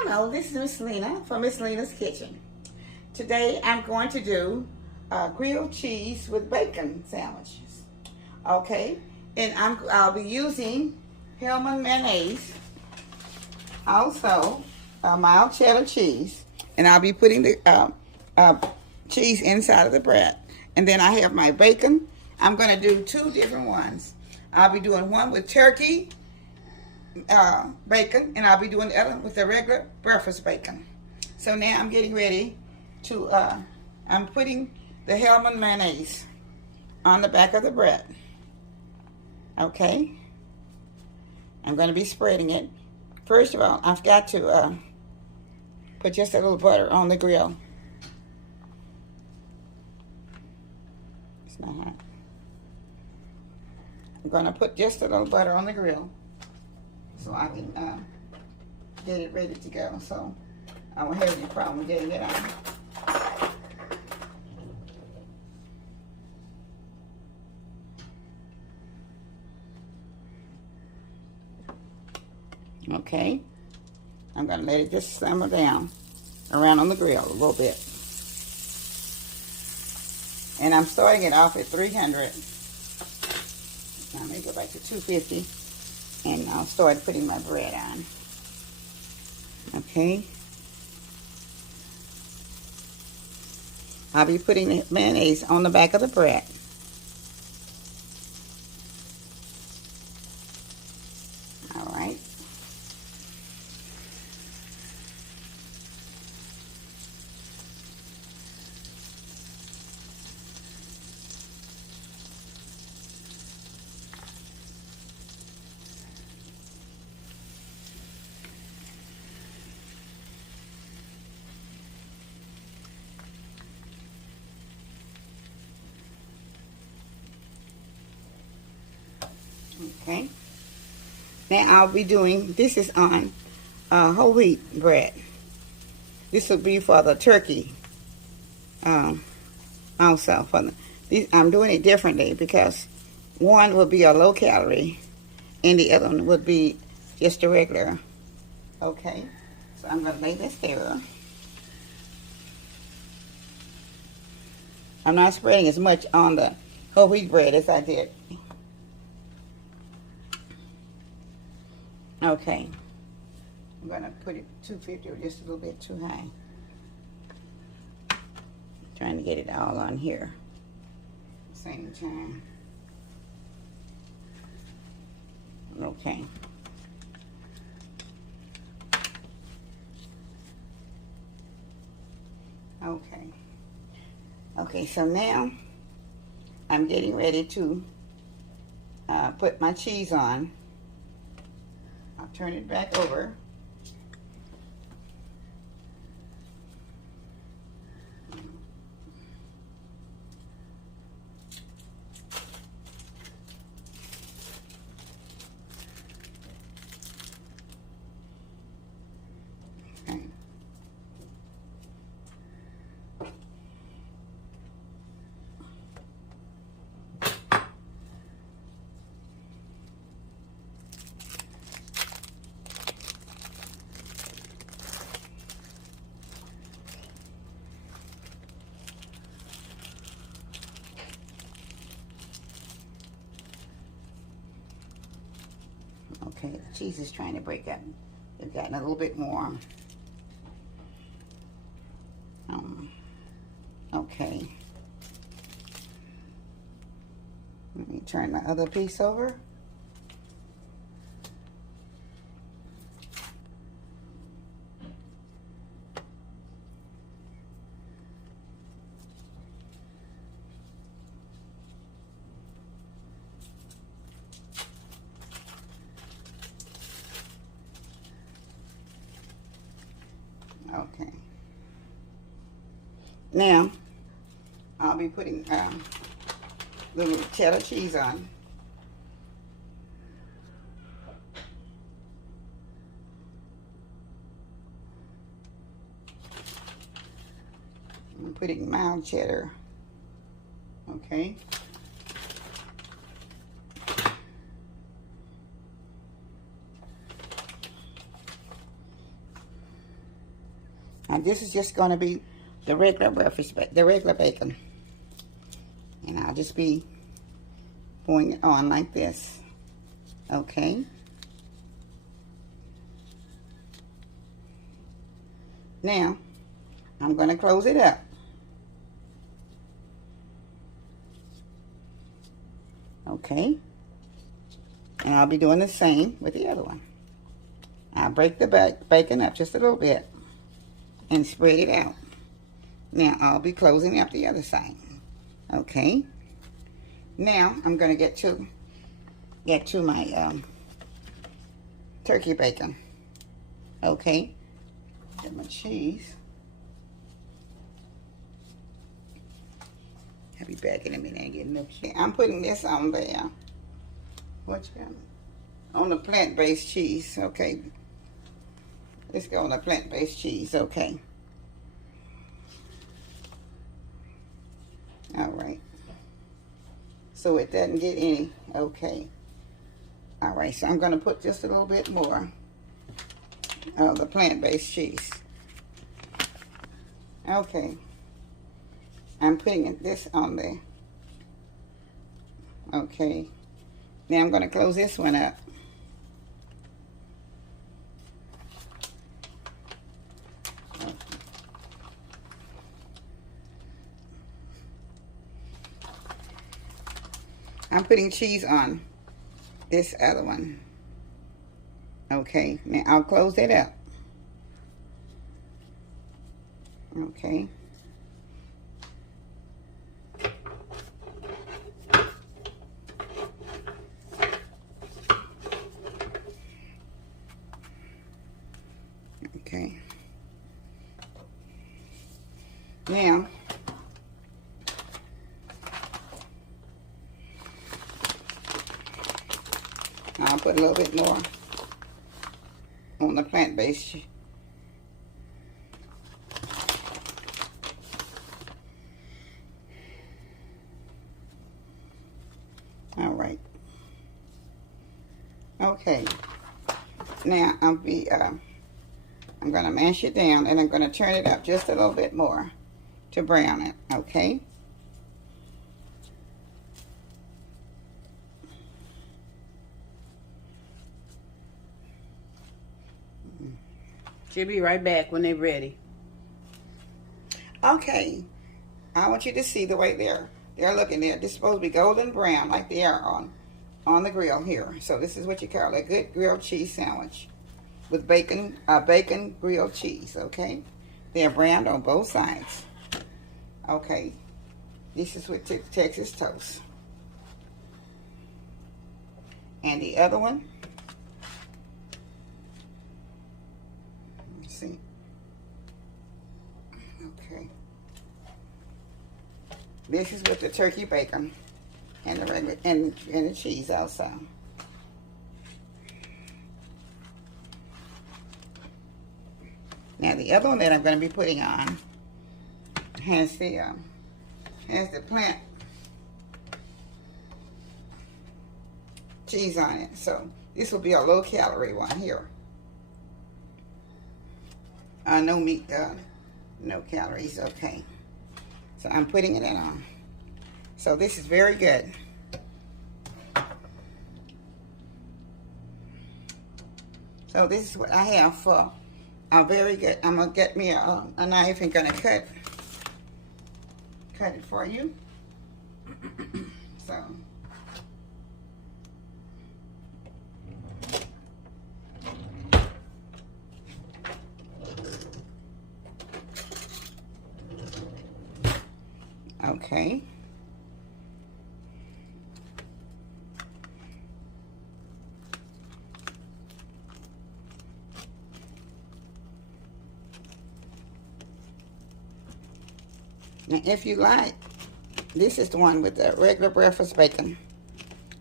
Hello, this is Miss Lena from Miss Lena's Kitchen. Today I'm going to do grilled cheese with bacon sandwiches. Okay, and I'll be using Hellman mayonnaise, also mild cheddar cheese, and I'll be putting the cheese inside of the bread. And then I have my bacon. I'm going to do two different ones. I'll be doing one with turkey bacon, and I'll be doing the other with the regular breakfast bacon. So now I'm getting ready to, I'm putting the Hellman mayonnaise on the back of the bread. Okay? I'm going to be spreading it. First of all, I've got to put just a little butter on the grill. It's not hot. I'm going to put just a little butter on the grill so I can get it ready to go. So I won't have any problem getting it on. Okay, I'm going to let it just simmer down around on the grill a little bit. And I'm starting it off at 300. Now let me go back to 250. And I'll start putting my bread on. Okay. I'll be putting the mayonnaise on the back of the bread. All right. Okay. Now I'll be doing, this is on whole wheat bread. This will be for the turkey. Also, for I'm doing it differently because one will be a low calorie and the other one would be just a regular. Okay. So I'm going to lay this there. I'm not spreading as much on the whole wheat bread as I did. Okay, I'm going to put it 250 or just a little bit too high. Trying to get it all on here at the same time. Okay. Okay. Okay, so now I'm getting ready to put my cheese on. I'll turn it back over. Okay. Okay, the cheese is trying to break up. It's gotten a little bit more. Okay. Let me turn my other piece over. Okay. Now, I'll be putting little cheddar cheese on. I'm putting mild cheddar. Okay. And this is just going to be the regular the regular bacon. And I'll just be pouring it on like this. Okay. Now, I'm going to close it up. Okay. And I'll be doing the same with the other one. I'll break the bacon up just a little bit and spread it out. Now, I'll be closing up the other side. Okay. Now, I'm going to get to my turkey bacon. Okay. Get my cheese. I'll be back in a minute and getting up cheese. I'm putting this on there. What you got? On the plant-based cheese. Okay. Let's go on the plant-based cheese. Okay. All right. So it doesn't get any. Okay. All right. So I'm going to put just a little bit more of the plant-based cheese. Okay. I'm putting this on there. Okay. Now I'm going to close this one up. Okay. I'm putting cheese on this other one. Okay. Now I'll close it up. Okay. Okay. Now, I'll put a little bit more on the plant-based. All right. Okay. Now I'm going to mash it down, and I'm going to turn it up just a little bit more to brown it. Okay. She'll be right back when they're ready. Okay. I want you to see the way they're looking there. They're supposed to be golden brown like they are on the grill here. So this is what you call a good grilled cheese sandwich with bacon grilled cheese. Okay. They're browned on both sides. Okay. This is with Texas toast. And the other one. Let's see. Okay. This is with the turkey bacon and the regular and the cheese also. Now the other one that I'm going to be putting on has the plant cheese on it. So this will be a low calorie one here. No meat, no calories. Okay. So I'm putting it on. So this is very good. So this is what I have for a very good. I'm gonna get me a knife and gonna cut it for you. So. Okay. Now, if you like, this is the one with the regular breakfast bacon.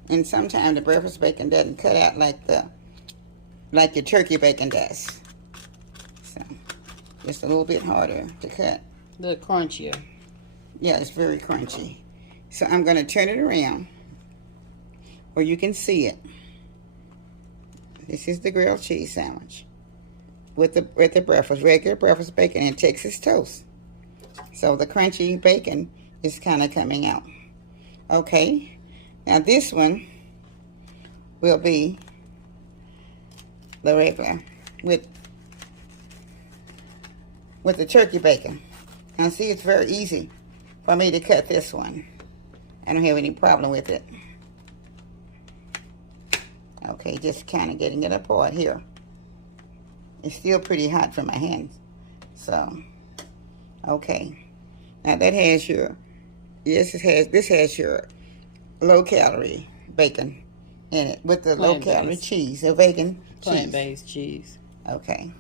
And sometimes the breakfast bacon doesn't cut out like your turkey bacon does. So, just a little bit harder to cut. A little crunchier. Yeah, it's very crunchy. So I'm going to turn it around where you can see it. This is the grilled cheese sandwich. with the breakfast, regular breakfast bacon and Texas toast. So the crunchy bacon is kind of coming out. Okay, now this one will be the regular with the turkey bacon. Now see, it's very easy for me to cut this one. I don't have any problem with it. Okay, just kind of getting it apart here. It's still pretty hot for my hands. So, okay. Now that has your, this has your low calorie bacon in it with the low calorie cheese, a vegan plant-based cheese. Okay.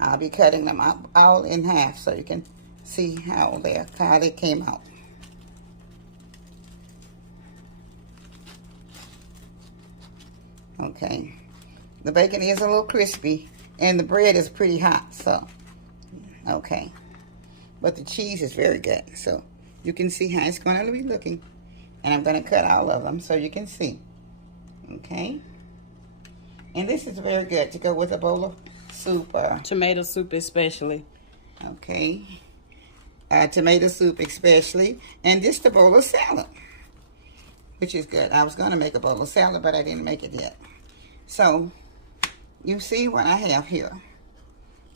I'll be cutting them up all in half so you can see how they came out. Okay. The bacon is a little crispy and the bread is pretty hot, so okay. But the cheese is very good, so you can see how it's going to be looking. And I'm going to cut all of them so you can see. Okay. And this is very good to go with a bowl of soup. Tomato soup especially. Okay. Tomato soup especially. And just a bowl of salad, which is good. I was going to make a bowl of salad, but I didn't make it yet. So, you see what I have here.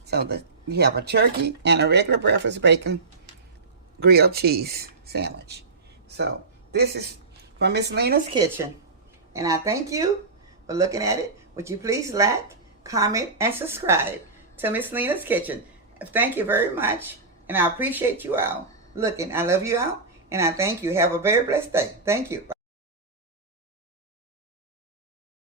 So, you have a turkey and a regular breakfast bacon grilled cheese sandwich. So, this is from Miss Lena's Kitchen. And I thank you for looking at it. Would you please like, comment, and subscribe to Miss Lena's Kitchen. Thank you very much. And I appreciate you all looking. I love you all. And I thank you. Have a very blessed day. Thank you.